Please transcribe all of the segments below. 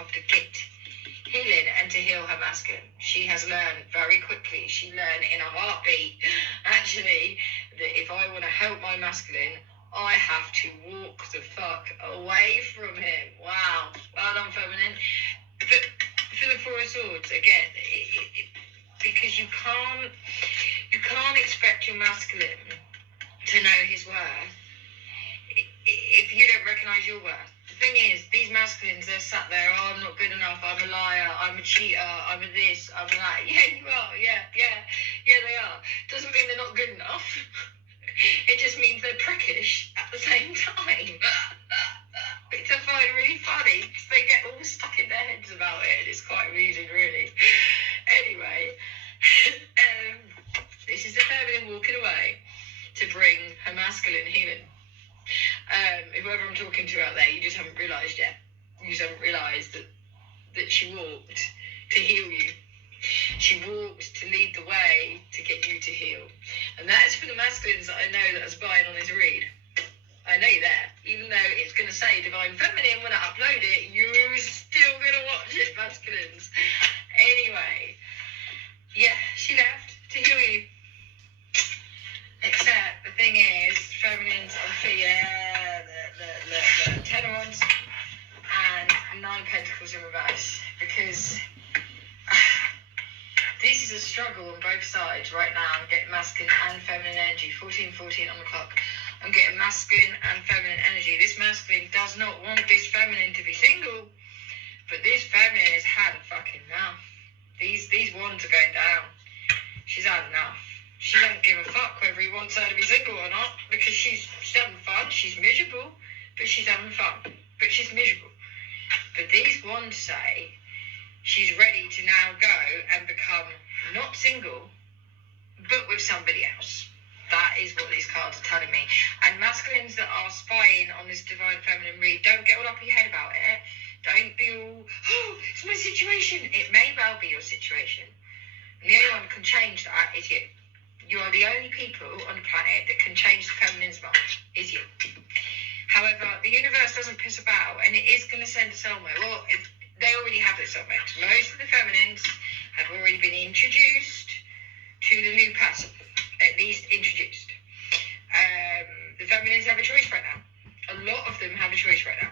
help to get healing and to heal her masculine. She has learned very quickly. She learned in a heartbeat, actually, that if I want to help my masculine, I have to walk the fuck away from him. Wow. Well done, feminine. But for the Four of Swords, again, because you can't expect your masculine to know his worth if you don't recognise your worth. The thing is, these masculines, they're sat there, oh, I'm not good enough, I'm a liar, I'm a cheater, I'm a this, I'm a that. Yeah, you are, yeah, they are. Doesn't mean they're not good enough. It just means they're prickish at the same time. Which I find really funny, because they get all stuck in their heads about it, and it's quite amusing, really. Anyway, this is the feminine walking away to bring her masculine healing. Whoever I'm talking to out there, you just haven't realised yet. You just haven't realised that she walked to heal you. She walked to lead the way to get you to heal. And that's for the masculines that I know that are spying on this read. I know you're there. Even though it's going to say Divine Feminine when I upload it, you're still going to watch it, masculines. Anyway, yeah, she left to heal you. Except the thing is, feminines obviously, the Ten of Wands and Nine of Pentacles in reverse, because this is a struggle on both sides right now. I'm getting masculine and feminine energy. 14:14 on the clock. I'm getting masculine and feminine energy. This masculine does not want this feminine to be single, but this feminine has had a fucking enough. These wands are going down. She's had enough. She doesn't give a fuck whether he wants her to be single or not, because she's having fun. She's miserable, but she's having fun. But she's miserable. But these wands say she's ready to now go and become not single, but with somebody else. That is what these cards are telling me. And masculines that are spying on this Divine Feminine read, don't get all up in your head about it. Don't be all, oh, it's my situation. It may well be your situation. And the only one who can change that is you. You are the only people on the planet that can change the feminine's mind, is you. However, the universe doesn't piss about, and it is going to send a soulmate. Well, they already have their soulmates. Most of the feminines have already been introduced to the new person, at least introduced. The feminines have a choice right now. A lot of them have a choice right now.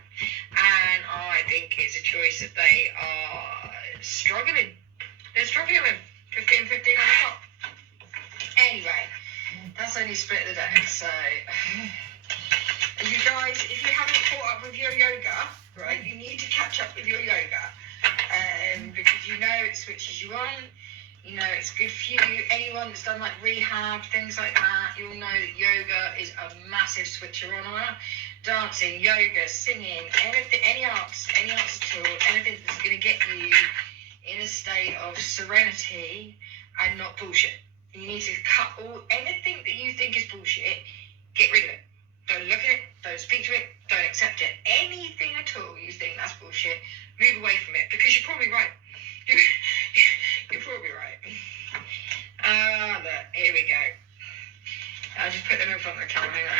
And I think it's a choice that they are struggling. They're struggling with 15:15 on the clock. Anyway, that's only split the day. So, you guys, if you haven't caught up with your yoga, right, you need to catch up with your yoga. Because you know it switches you on. You know it's good for you. Anyone that's done like rehab, things like that, you'll know that yoga is a massive switcher on her. Dancing, yoga, singing, anything, any arts at all, anything that's going to get you in a state of serenity and not bullshit. You need to cut anything that you think is bullshit, get rid of it. Don't look at it, don't speak to it, don't accept it. Anything at all you think that's bullshit, move away from it, because you're probably right. You're probably right. Look, here we go. I'll just put them in front of the camera, hang on.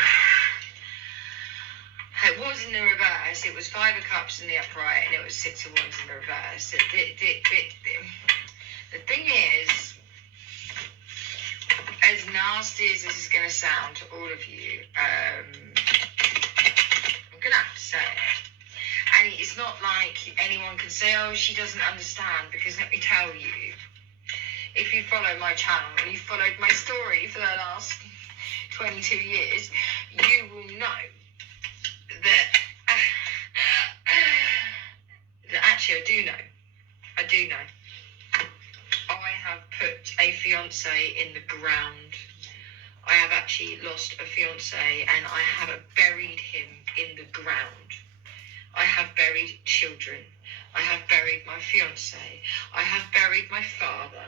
It was in the reverse. It was 5 of Cups in the upright, and it was 6 of Wands in the reverse. The thing is, as nasty as this is going to sound to all of you, I'm going to have to say it. And it's not like anyone can say, oh, she doesn't understand, because let me tell you, if you follow my channel, and you've followed my story for the last 22 years, you will know that actually I do know. I have put a fiance in the ground. I have actually lost a fiance, and I have buried him in the ground. I have buried children. I have buried my fiance. I have buried my father.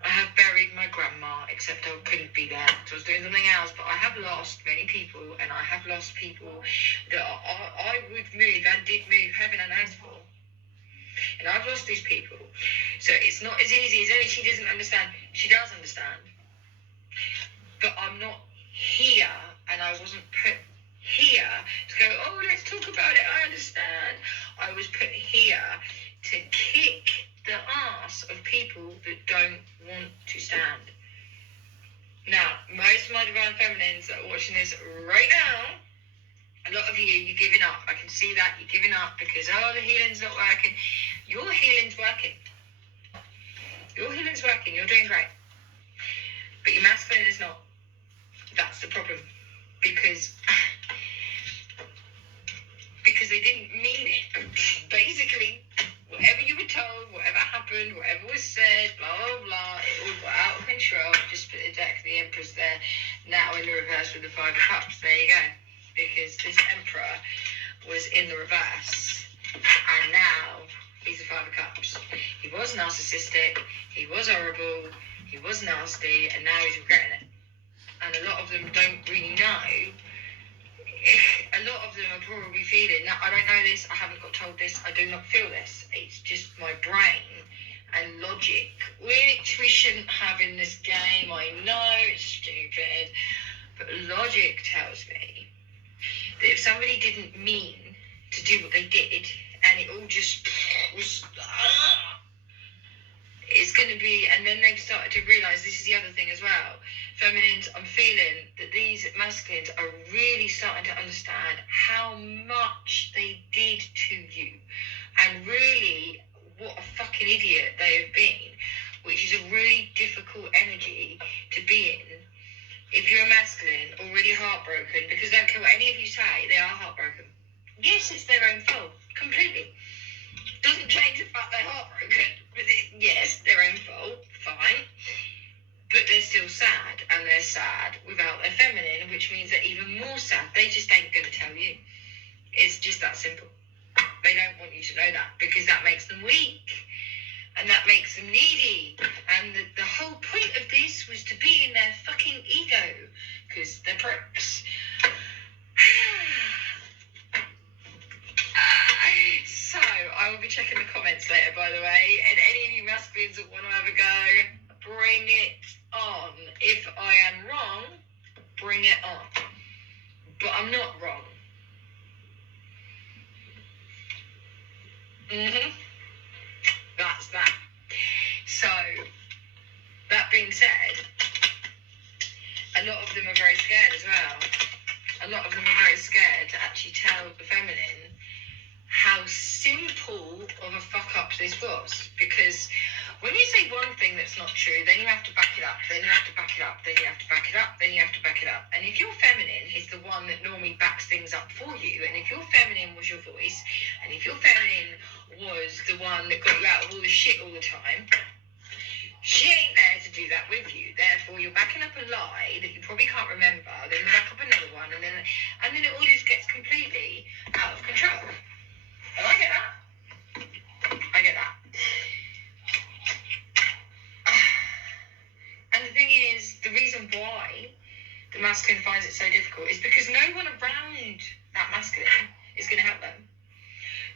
I have buried my grandma, except I couldn't be there because I was doing something else. But I have lost many people, and I have lost people that I would move and did move heaven and earth for. And I've lost these people. So it's not as easy as, she doesn't understand. She does understand. But I'm not here, and I wasn't put here to go, oh, let's talk about it, I understand. I was put here to kick the ass of people that don't want to stand. Now, most of my Divine Feminines that are watching this right now, a lot of you're giving up. I can see that you're giving up because, oh, the healing's not working. Your healing's working. Your healing's working. You're doing great. But your masculine is not. That's the problem. Because they didn't mean it. Basically, whatever you were told, whatever happened, whatever was said, blah, blah, blah, it all got out of control. Just put the deck, the Empress there, now in the reverse with the Five of Cups. There you go. Because this Emperor was in the reverse, and now he's the Five of Cups. He was narcissistic, he was horrible, he was nasty, and now he's regretting it. And a lot of them don't really know. A lot of them are probably feeling, now, I don't know this, I haven't got told this, I do not feel this. It's just my brain and logic, which we shouldn't have in this game. I know it's stupid, but logic tells me that if somebody didn't mean to do what they did, and it all just was, it's going to be, and then they've started to realise, this is the other thing as well, feminines, I'm feeling that these masculines are really starting to understand how much they did to you, and really what a fucking idiot they have been, which is a really difficult energy to be in. If you're a masculine, already heartbroken, because don't care what any of you say, they are heartbroken. Yes, it's their own fault, completely. Doesn't change the fact they're heartbroken, but yes, their own fault, fine. But they're still sad, and they're sad without their feminine, which means they're even more sad. They just ain't going to tell you. It's just that simple. They don't want you to know that, because that makes them weak. And that makes them needy. And the whole point of this was to be in their fucking ego. Because they're pricks. So, I will be checking the comments later, by the way. And any of you masculines that want to have a go, bring it on. If I am wrong, bring it on. But I'm not wrong. That's that. So, that being said, a lot of them are very scared as well. A lot of them are very scared to actually tell the feminine how simple of a fuck up this was. Because when you say one thing that's not true, then you have to back it up, then you have to back it up, then you have to back it up, then you have to back it up. And if your feminine is the one that normally backs things up for you, and if your feminine was your voice, and if your feminine was the one that got you out of all the shit all the time, she ain't there to do that with you. Therefore, you're backing up a lie that you probably can't remember, then you back up another one, and then it all just gets completely out of control. And I get that. I get that. And the thing is, the reason why the masculine finds it so difficult is because no one around that masculine is going to help them.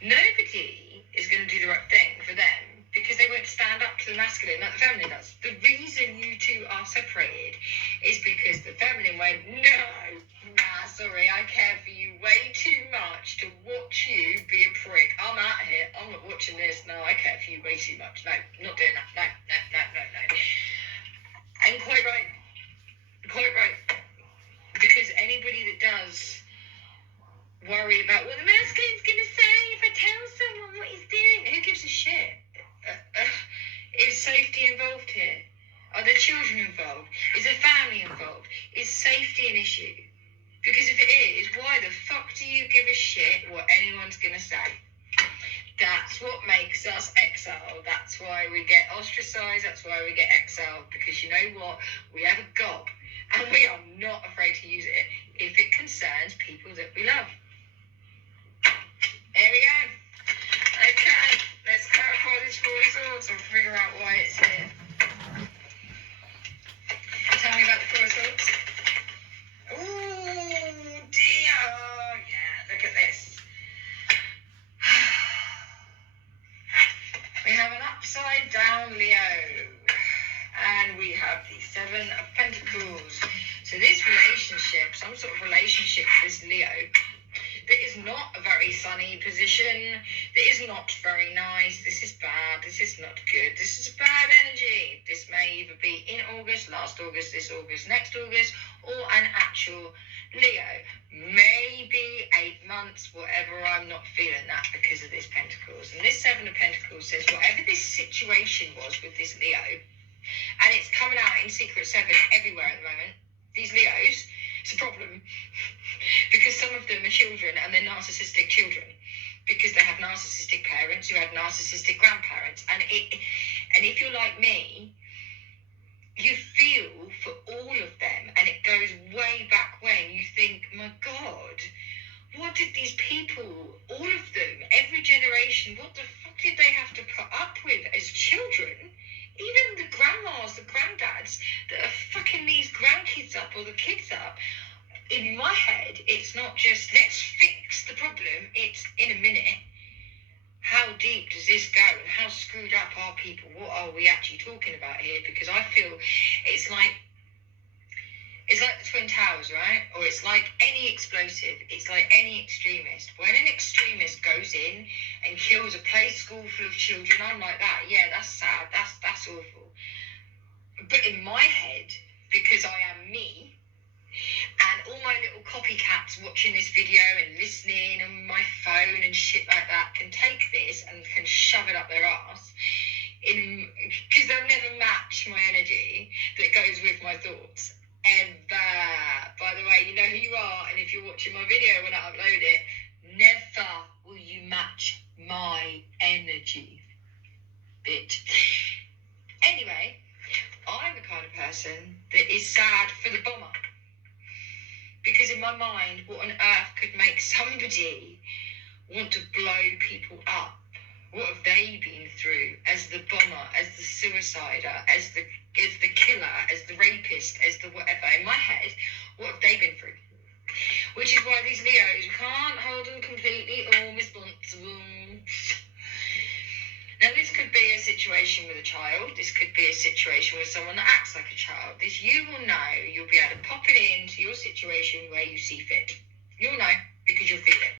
Nobody is going to do the right thing for them because they won't stand up to the masculine like the feminine does. The reason you two are separated is because the feminine went, nah, sorry, I care for you way too much to watch you be a prick. I'm out of here. I'm not watching this. No, I care for you way too much. No, not doing that. No. And quite right. Because anybody that does worry about what the masculine's going to say if I tell someone what he's doing, who gives a shit? Is safety involved here? Are there children involved? Is there family involved? Is safety an issue? Because if it is, why the fuck do you give a shit what anyone's going to say? That's what makes us exiled. That's why we get ostracized. That's why we get exiled. Because you know what? We have a gob. And we are not afraid to use it if it concerns people that we love. There we go. Okay, let's clarify this for us all and figure out why it's here. Tell me about the Four of Swords. Oh dear. Yeah, look at this. We have an upside down Leo. And we have the Seven of Pentacles. So this relationship, some sort of relationship with this Leo, that is not a very sunny position, that is not very nice, this is bad, this is not good, this is bad energy. This may either be in August, last August, this August, next August, or an actual Leo. Maybe 8 months, whatever. I'm not feeling that because of this Pentacles. And this Seven of Pentacles says whatever this situation was with this Leo, and it's coming out in Secret 7 everywhere at the moment, these Leos, it's a problem because some of them are children and they're narcissistic children because they have narcissistic parents who had narcissistic grandparents. And if you're like me, you feel for all of them, and it goes way back when. You think, my God, what did these people, all of them, every generation, what the fuck did they have to put up with as children? Even the grandmas, the granddads that are fucking these grandkids up or the kids up. In my head, it's not just let's fix the problem, it's in a minute. How deep does this go and how screwed up are people? What are we actually talking about here? Because I feel it's like the Twin Towers, right? Or it's like any explosive, it's like any extremist. When an extremist goes in and kills a play school full of children, I'm like that. Yeah, that's sad, that's awful. But in my head, because I am me, and all my little copycats watching this video and listening on my phone and shit like that can take this and can shove it up their ass because they'll never match my energy that goes with my thoughts. Ever. By the way, you know who you are, and if you're watching my video when I upload it, never will you match my energy, bitch. Anyway, I'm the kind of person that is sad for the bomber. Because in my mind, what on earth could make somebody want to blow people up? What have they been through as the bomber, as the suicider, as the killer, as the rapist, as the whatever? In my head, what have they been through? Which is why these Leos can't hold them completely all responsible. Now, this could be a situation with a child. This could be a situation with someone that acts like a child. This you will know. You'll be able to pop it into your situation where you see fit. You'll know because you'll feel it.